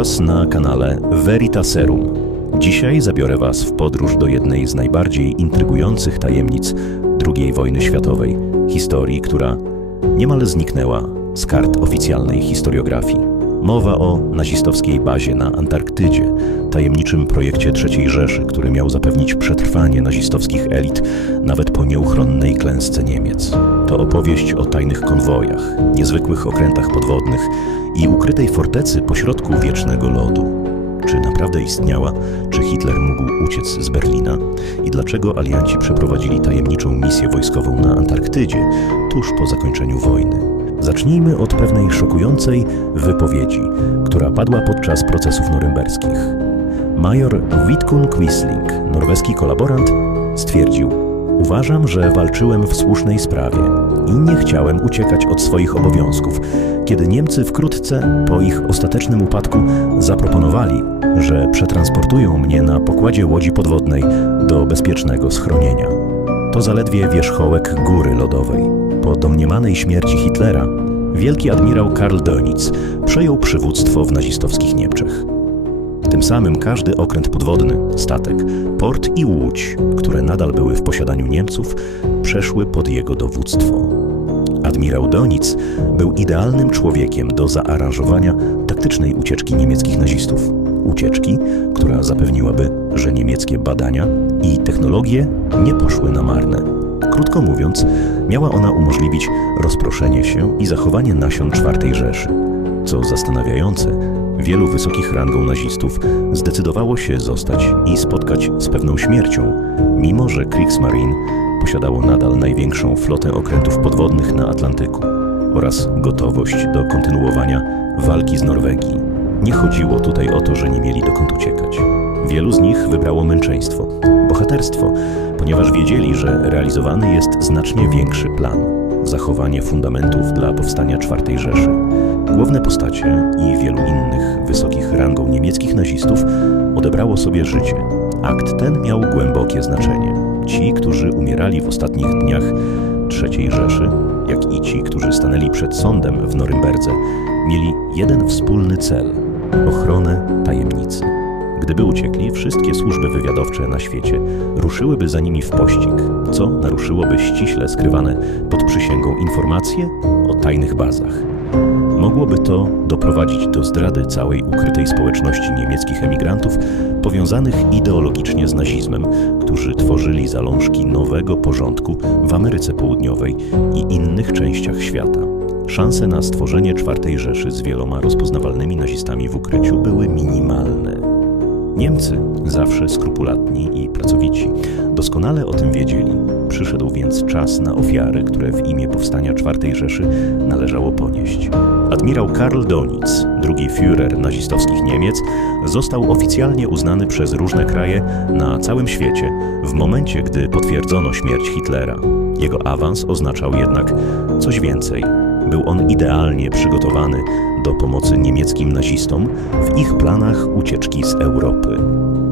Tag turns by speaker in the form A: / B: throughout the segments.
A: Was na kanale Veritaserum. Dzisiaj zabiorę Was w podróż do jednej z najbardziej intrygujących tajemnic II wojny światowej, historii, która niemal zniknęła z kart oficjalnej historiografii. Mowa o nazistowskiej bazie na Antarktydzie, tajemniczym projekcie III Rzeszy, który miał zapewnić przetrwanie nazistowskich elit nawet po nieuchronnej klęsce Niemiec. To opowieść o tajnych konwojach, niezwykłych okrętach podwodnych i ukrytej fortecy pośrodku wiecznego lodu. Czy naprawdę istniała? Czy Hitler mógł uciec z Berlina? I dlaczego alianci przeprowadzili tajemniczą misję wojskową na Antarktydzie tuż po zakończeniu wojny? Zacznijmy od pewnej szokującej wypowiedzi, która padła podczas procesów norymberskich. Major Witkun Quisling, norweski kolaborant, stwierdził: Uważam, że walczyłem w słusznej sprawie i nie chciałem uciekać od swoich obowiązków, kiedy Niemcy wkrótce po ich ostatecznym upadku zaproponowali, że przetransportują mnie na pokładzie łodzi podwodnej do bezpiecznego schronienia. To zaledwie wierzchołek góry lodowej. Po domniemanej śmierci Hitlera wielki admirał Karl Dönitz przejął przywództwo w nazistowskich Niemczech. Tym samym każdy okręt podwodny, statek, port i łódź, które nadal były w posiadaniu Niemców, przeszły pod jego dowództwo. Admirał Dönitz był idealnym człowiekiem do zaaranżowania taktycznej ucieczki niemieckich nazistów. Ucieczki, która zapewniłaby, że niemieckie badania i technologie nie poszły na marne. Krótko mówiąc, miała ona umożliwić rozproszenie się i zachowanie nasion czwartej Rzeszy. Co zastanawiające, wielu wysokich rangą nazistów zdecydowało się zostać i spotkać z pewną śmiercią, mimo że Kriegsmarine posiadało nadal największą flotę okrętów podwodnych na Atlantyku oraz gotowość do kontynuowania walki z Norwegii. Nie chodziło tutaj o to, że nie mieli dokąd uciekać. Wielu z nich wybrało męczeństwo, bohaterstwo, ponieważ wiedzieli, że realizowany jest znacznie większy plan zachowanie fundamentów dla powstania czwartej Rzeszy. Główne postacie i wielu innych wysokich rangą niemieckich nazistów odebrało sobie życie. Akt ten miał głębokie znaczenie. Ci, którzy umierali w ostatnich dniach III Rzeszy, jak i ci, którzy stanęli przed sądem w Norymberdze, mieli jeden wspólny cel ochronę tajemnicy. Gdyby uciekli, wszystkie służby wywiadowcze na świecie ruszyłyby za nimi w pościg, co naruszyłoby ściśle skrywane pod przysięgą informacje o tajnych bazach. Mogłoby to doprowadzić do zdrady całej ukrytej społeczności niemieckich emigrantów powiązanych ideologicznie z nazizmem, którzy tworzyli zalążki nowego porządku w Ameryce Południowej i innych częściach świata. Szanse na stworzenie czwartej Rzeszy z wieloma rozpoznawalnymi nazistami w ukryciu były minimalne. Niemcy, zawsze skrupulatni i pracowici, doskonale o tym wiedzieli. Przyszedł więc czas na ofiary, które w imię powstania czwartej Rzeszy należało ponieść. Admirał Karl Donitz, drugi Führer nazistowskich Niemiec, został oficjalnie uznany przez różne kraje na całym świecie w momencie, gdy potwierdzono śmierć Hitlera. Jego awans oznaczał jednak coś więcej. Był on idealnie przygotowany do pomocy niemieckim nazistom w ich planach ucieczki z Europy.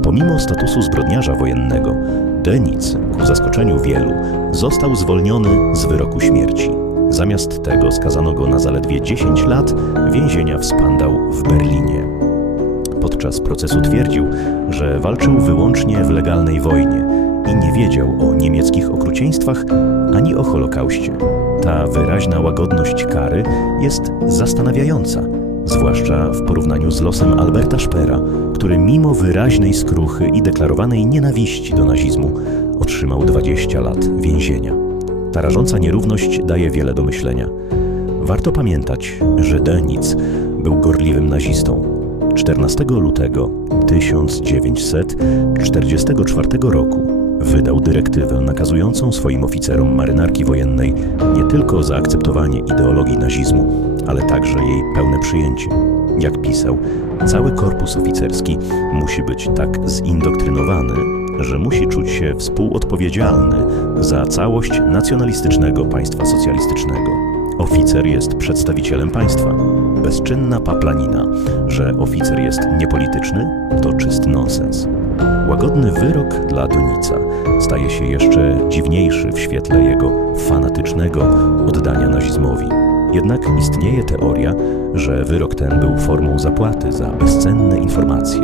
A: Pomimo statusu zbrodniarza wojennego, Dönitz, ku zaskoczeniu wielu, został zwolniony z wyroku śmierci. Zamiast tego skazano go na zaledwie 10 lat więzienia w Spandau w Berlinie. Podczas procesu twierdził, że walczył wyłącznie w legalnej wojnie i nie wiedział o niemieckich okrucieństwach ani o Holokauście. Ta wyraźna łagodność kary jest zastanawiająca, zwłaszcza w porównaniu z losem Alberta Szpera, który mimo wyraźnej skruchy i deklarowanej nienawiści do nazizmu otrzymał 20 lat więzienia. Ta rażąca nierówność daje wiele do myślenia. Warto pamiętać, że Dönitz był gorliwym nazistą. 14 lutego 1944 roku wydał dyrektywę nakazującą swoim oficerom marynarki wojennej nie tylko zaakceptowanie ideologii nazizmu, ale także jej pełne przyjęcie. Jak pisał, cały korpus oficerski musi być tak zindoktrynowany, że musi czuć się współodpowiedzialny za całość nacjonalistycznego państwa socjalistycznego. Oficer jest przedstawicielem państwa. Bezczynna paplanina, że oficer jest niepolityczny, to czysty nonsens. Łagodny wyrok dla Donica staje się jeszcze dziwniejszy w świetle jego fanatycznego oddania nazizmowi. Jednak istnieje teoria, że wyrok ten był formą zapłaty za bezcenne informacje,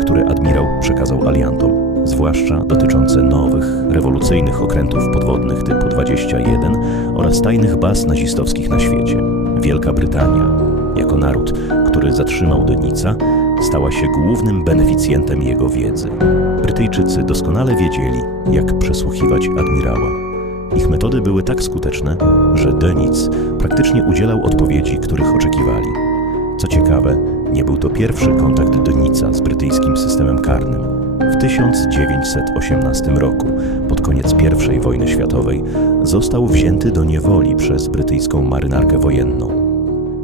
A: które admirał przekazał aliantom, zwłaszcza dotyczące nowych, rewolucyjnych okrętów podwodnych typu 21 oraz tajnych baz nazistowskich na świecie. Wielka Brytania, jako naród, który zatrzymał Donica, stała się głównym beneficjentem jego wiedzy. Brytyjczycy doskonale wiedzieli, jak przesłuchiwać admirała. Ich metody były tak skuteczne, że Dönitz praktycznie udzielał odpowiedzi, których oczekiwali. Co ciekawe, nie był to pierwszy kontakt Dönica z brytyjskim systemem karnym. W 1918 roku, pod koniec I wojny światowej, został wzięty do niewoli przez brytyjską marynarkę wojenną.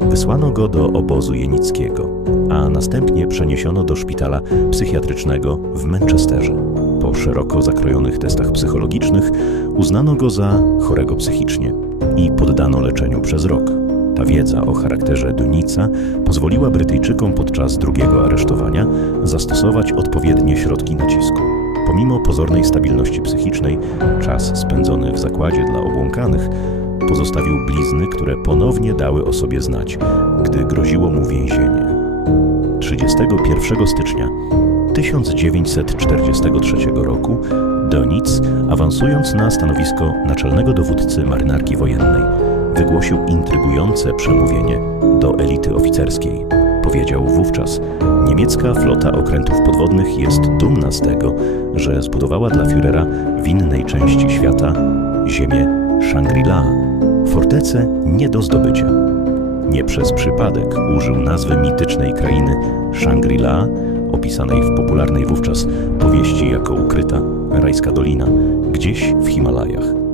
A: Wysłano go do obozu jenickiego, a następnie przeniesiono do szpitala psychiatrycznego w Manchesterze. Po szeroko zakrojonych testach psychologicznych uznano go za chorego psychicznie i poddano leczeniu przez rok. Ta wiedza o charakterze Dunica pozwoliła Brytyjczykom podczas drugiego aresztowania zastosować odpowiednie środki nacisku. Pomimo pozornej stabilności psychicznej, czas spędzony w zakładzie dla obłąkanych pozostawił blizny, które ponownie dały o sobie znać, gdy groziło mu więzienie. 31 stycznia 1943 roku Donic, awansując na stanowisko naczelnego dowódcy marynarki wojennej, wygłosił intrygujące przemówienie do elity oficerskiej. Powiedział wówczas: Niemiecka flota okrętów podwodnych jest dumna z tego, że zbudowała dla Führera w innej części świata ziemię Shangri-La, fortecę nie do zdobycia. Nie przez przypadek użył nazwy mitycznej krainy Shangri-La, opisanej w popularnej wówczas powieści jako ukryta rajska dolina, gdzieś w Himalajach.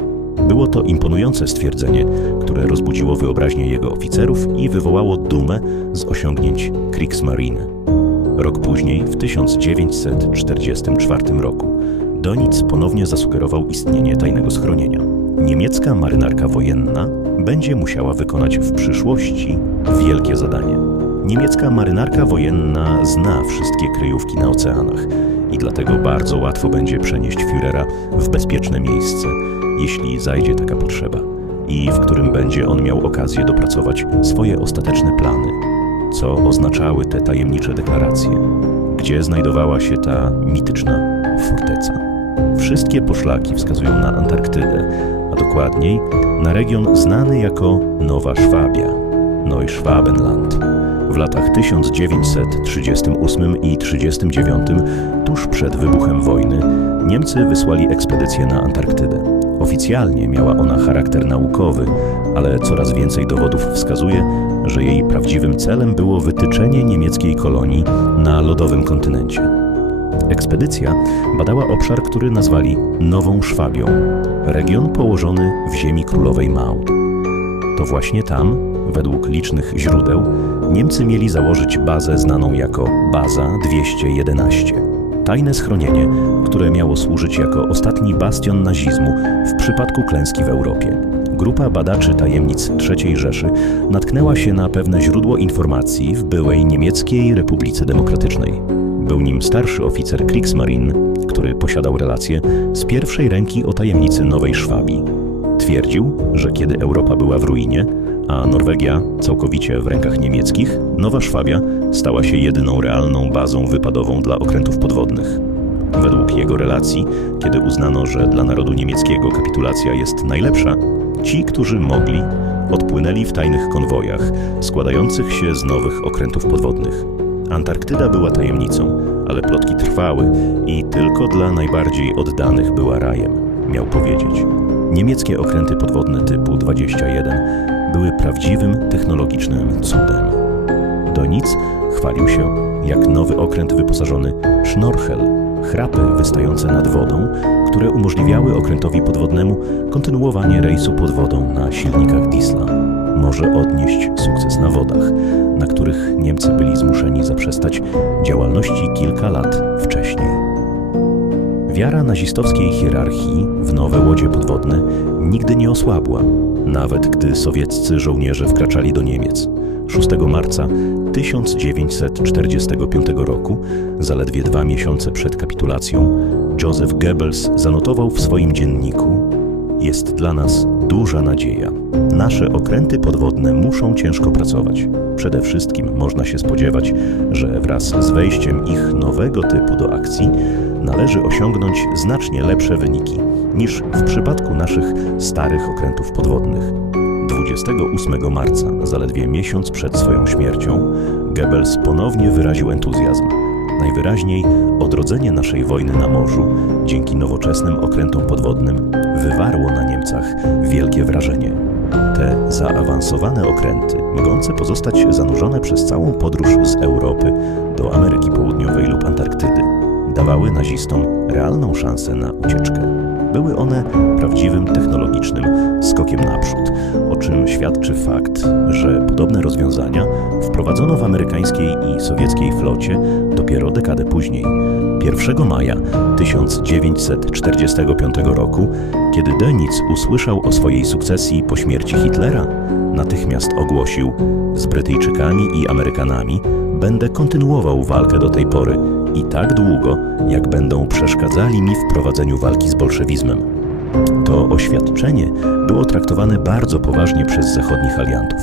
A: Było to imponujące stwierdzenie, które rozbudziło wyobraźnię jego oficerów i wywołało dumę z osiągnięć Kriegsmarine. Rok później, w 1944 roku, Donic ponownie zasugerował istnienie tajnego schronienia. Niemiecka marynarka wojenna będzie musiała wykonać w przyszłości wielkie zadanie. Niemiecka marynarka wojenna zna wszystkie kryjówki na oceanach i dlatego bardzo łatwo będzie przenieść Führera w bezpieczne miejsce, jeśli zajdzie taka potrzeba, i w którym będzie on miał okazję dopracować swoje ostateczne plany. Co oznaczały te tajemnicze deklaracje? Gdzie znajdowała się ta mityczna forteca? Wszystkie poszlaki wskazują na Antarktydę, a dokładniej na region znany jako Nowa Szwabia, Neuschwabenland. W latach 1938 i 1939, tuż przed wybuchem wojny, Niemcy wysłali ekspedycję na Antarktydę. Oficjalnie miała ona charakter naukowy, ale coraz więcej dowodów wskazuje, że jej prawdziwym celem było wytyczenie niemieckiej kolonii na lodowym kontynencie. Ekspedycja badała obszar, który nazwali Nową Szwabią, region położony w ziemi królowej Maud. To właśnie tam, według licznych źródeł, Niemcy mieli założyć bazę znaną jako Baza 211. Tajne schronienie, które miało służyć jako ostatni bastion nazizmu w przypadku klęski w Europie. Grupa badaczy tajemnic III Rzeszy natknęła się na pewne źródło informacji w byłej niemieckiej Republice Demokratycznej. Był nim starszy oficer Kriegsmarine, który posiadał relacje z pierwszej ręki o tajemnicy Nowej Szwabii. Twierdził, że kiedy Europa była w ruinie, a Norwegia całkowicie w rękach niemieckich, Nowa Szwabia stała się jedyną realną bazą wypadową dla okrętów podwodnych. Według jego relacji, kiedy uznano, że dla narodu niemieckiego kapitulacja jest najlepsza, ci, którzy mogli, odpłynęli w tajnych konwojach składających się z nowych okrętów podwodnych. Antarktyda była tajemnicą, ale plotki trwały i tylko dla najbardziej oddanych była rajem, miał powiedzieć. Niemieckie okręty podwodne typu 21 były prawdziwym technologicznym cudem. Donic chwalił się, jak nowy okręt wyposażony Schnorchel, chrapy wystające nad wodą, które umożliwiały okrętowi podwodnemu kontynuowanie rejsu pod wodą na silnikach Diesla. Może odnieść sukces na wodach, na których Niemcy byli zmuszeni zaprzestać działalności kilka lat wcześniej. Wiara nazistowskiej hierarchii w nowe łodzie podwodne nigdy nie osłabła, nawet gdy sowieccy żołnierze wkraczali do Niemiec. 6 marca 1945 roku, zaledwie dwa miesiące przed kapitulacją, Joseph Goebbels zanotował w swoim dzienniku jest dla nas duża nadzieja. Nasze okręty podwodne muszą ciężko pracować. Przede wszystkim można się spodziewać, że wraz z wejściem ich nowego typu do akcji należy osiągnąć znacznie lepsze wyniki niż w przypadku naszych starych okrętów podwodnych. 28 marca, zaledwie miesiąc przed swoją śmiercią, Goebbels ponownie wyraził entuzjazm. Najwyraźniej odrodzenie naszej wojny na morzu dzięki nowoczesnym okrętom podwodnym wywarło na Niemcach wielkie wrażenie. Te zaawansowane okręty, mogące pozostać zanurzone przez całą podróż z Europy do Ameryki Południowej lub Antarktydy, dawały nazistom realną szansę na ucieczkę. Były one prawdziwym technologicznym skokiem naprzód, o czym świadczy fakt, że podobne rozwiązania wprowadzono w amerykańskiej i sowieckiej flocie dopiero dekadę później. 1 maja 1945 roku, kiedy Dönitz usłyszał o swojej sukcesji po śmierci Hitlera, natychmiast ogłosił: Z Brytyjczykami i Amerykanami będę kontynuował walkę do tej pory i tak długo, jak będą przeszkadzali mi w prowadzeniu walki z bolszewizmem. To oświadczenie było traktowane bardzo poważnie przez zachodnich aliantów.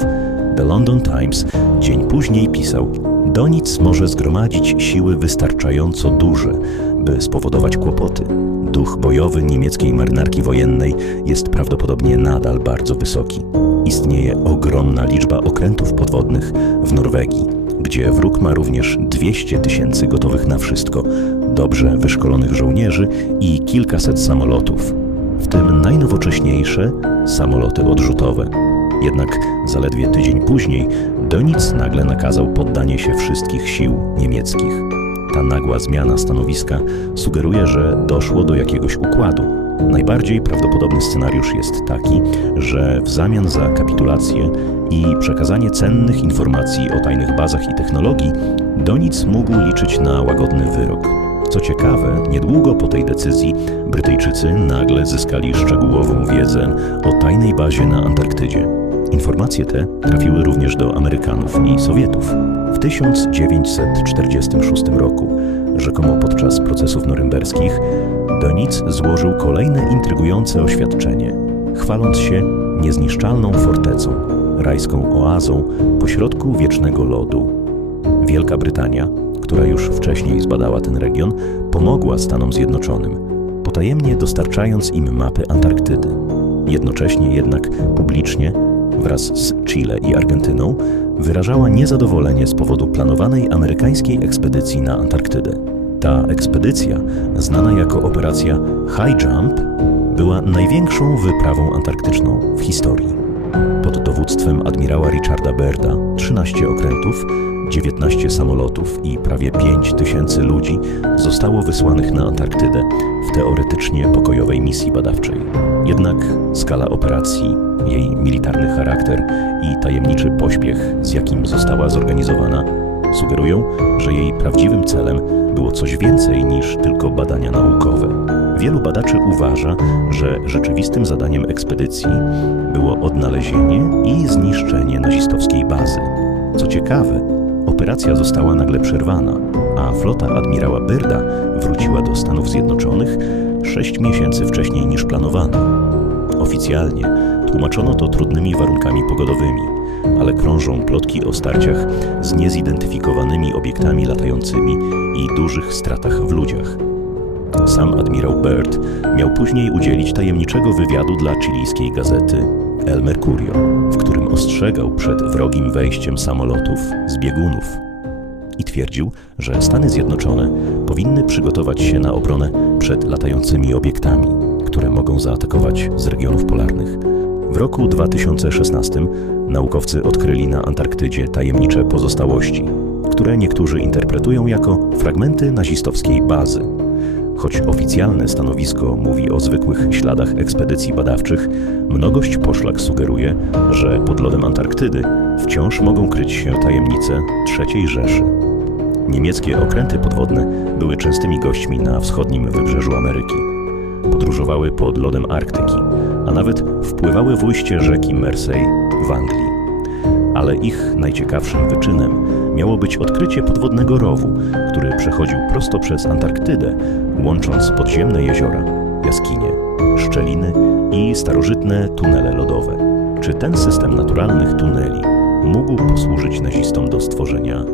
A: The London Times dzień później pisał: Donic może zgromadzić siły wystarczająco duże, by spowodować kłopoty. Duch bojowy niemieckiej marynarki wojennej jest prawdopodobnie nadal bardzo wysoki. Istnieje ogromna liczba okrętów podwodnych w Norwegii, gdzie wróg ma również 200 tysięcy gotowych na wszystko, dobrze wyszkolonych żołnierzy i kilkaset samolotów, w tym najnowocześniejsze samoloty odrzutowe. Jednak zaledwie tydzień później Donic nagle nakazał poddanie się wszystkich sił niemieckich. Ta nagła zmiana stanowiska sugeruje, że doszło do jakiegoś układu. Najbardziej prawdopodobny scenariusz jest taki, że w zamian za kapitulację i przekazanie cennych informacji o tajnych bazach i technologii, Donic mógł liczyć na łagodny wyrok. Co ciekawe, niedługo po tej decyzji Brytyjczycy nagle zyskali szczegółową wiedzę o tajnej bazie na Antarktydzie. Informacje te trafiły również do Amerykanów i Sowietów. W 1946 roku, rzekomo podczas procesów norymberskich, Donic złożył kolejne intrygujące oświadczenie, chwaląc się niezniszczalną fortecą, rajską oazą pośrodku wiecznego lodu. Wielka Brytania, która już wcześniej zbadała ten region, pomogła Stanom Zjednoczonym, potajemnie dostarczając im mapy Antarktydy. Jednocześnie jednak publicznie, wraz z Chile i Argentyną, wyrażała niezadowolenie z powodu planowanej amerykańskiej ekspedycji na Antarktydę. Ta ekspedycja, znana jako operacja High Jump, była największą wyprawą antarktyczną w historii. Pod dowództwem admirała Richarda Byrda 13 okrętów, 19 samolotów i prawie 5 tysięcy ludzi zostało wysłanych na Antarktydę w teoretycznie pokojowej misji badawczej. Jednak skala operacji, jej militarny charakter i tajemniczy pośpiech, z jakim została zorganizowana, sugerują, że jej prawdziwym celem było coś więcej niż tylko badania naukowe. Wielu badaczy uważa, że rzeczywistym zadaniem ekspedycji było odnalezienie i zniszczenie nazistowskiej bazy. Co ciekawe, operacja została nagle przerwana, a flota admirała Byrda wróciła do Stanów Zjednoczonych sześć miesięcy wcześniej niż planowano. Oficjalnie tłumaczono to trudnymi warunkami pogodowymi, ale krążą plotki o starciach z niezidentyfikowanymi obiektami latającymi i dużych stratach w ludziach. Sam admirał Byrd miał później udzielić tajemniczego wywiadu dla chilijskiej gazety El Mercurio, w którym ostrzegał przed wrogim wejściem samolotów z biegunów i twierdził, że Stany Zjednoczone powinny przygotować się na obronę przed latającymi obiektami, które mogą zaatakować z regionów polarnych. W roku 2016 naukowcy odkryli na Antarktydzie tajemnicze pozostałości, które niektórzy interpretują jako fragmenty nazistowskiej bazy. Choć oficjalne stanowisko mówi o zwykłych śladach ekspedycji badawczych, mnogość poszlak sugeruje, że pod lodem Antarktydy wciąż mogą kryć się tajemnice III Rzeszy. Niemieckie okręty podwodne były częstymi gośćmi na wschodnim wybrzeżu Ameryki. Podróżowały pod lodem Arktyki, a nawet wpływały w ujście rzeki Mersey w Anglii. Ale ich najciekawszym wyczynem miało być odkrycie podwodnego rowu, który przechodził prosto przez Antarktydę, łącząc podziemne jeziora, jaskinie, szczeliny i starożytne tunele lodowe. Czy ten system naturalnych tuneli mógł posłużyć nazistom do stworzenia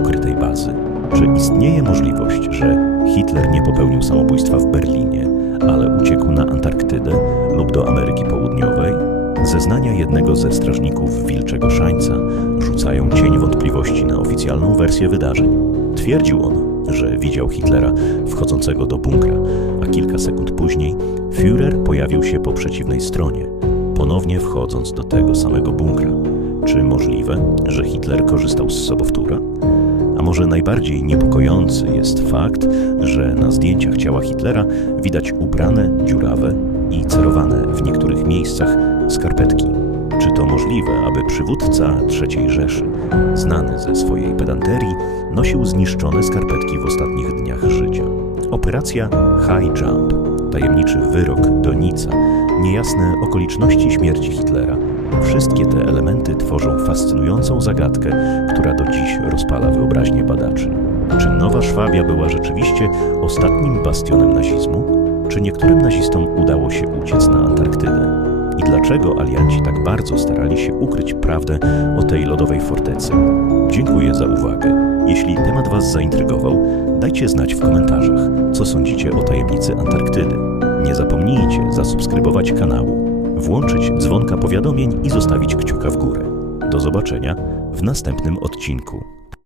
A: ukrytej bazy? Czy istnieje możliwość, że Hitler nie popełnił samobójstwa w Berlinie, ale uciekł na Antarktydę lub do Ameryki Południowej? Zeznania jednego ze strażników Wilczego Szańca rzucają cień wątpliwości na oficjalną wersję wydarzeń. Twierdził on, że widział Hitlera wchodzącego do bunkra, a kilka sekund później Führer pojawił się po przeciwnej stronie, ponownie wchodząc do tego samego bunkra. Czy możliwe, że Hitler korzystał z sobowtóra? A może najbardziej niepokojący jest fakt, że na zdjęciach ciała Hitlera widać ubrane, dziurawe i cerowane w niektórych miejscach skarpetki. Czy to możliwe, aby przywódca III Rzeszy, znany ze swojej pedanterii, nosił zniszczone skarpetki w ostatnich dniach życia? Operacja High Jump, tajemniczy wyrok do Nica, niejasne okoliczności śmierci Hitlera. Wszystkie te elementy tworzą fascynującą zagadkę, która do dziś rozpala wyobraźnię badaczy. Czy Nowa Szwabia była rzeczywiście ostatnim bastionem nazizmu? Czy niektórym nazistom udało się uciec na Antarktydę? I dlaczego alianci tak bardzo starali się ukryć prawdę o tej lodowej fortecy? Dziękuję za uwagę. Jeśli temat Was zaintrygował, dajcie znać w komentarzach, co sądzicie o tajemnicy Antarktydy. Nie zapomnijcie zasubskrybować kanału, włączyć dzwonka powiadomień i zostawić kciuka w górę. Do zobaczenia w następnym odcinku.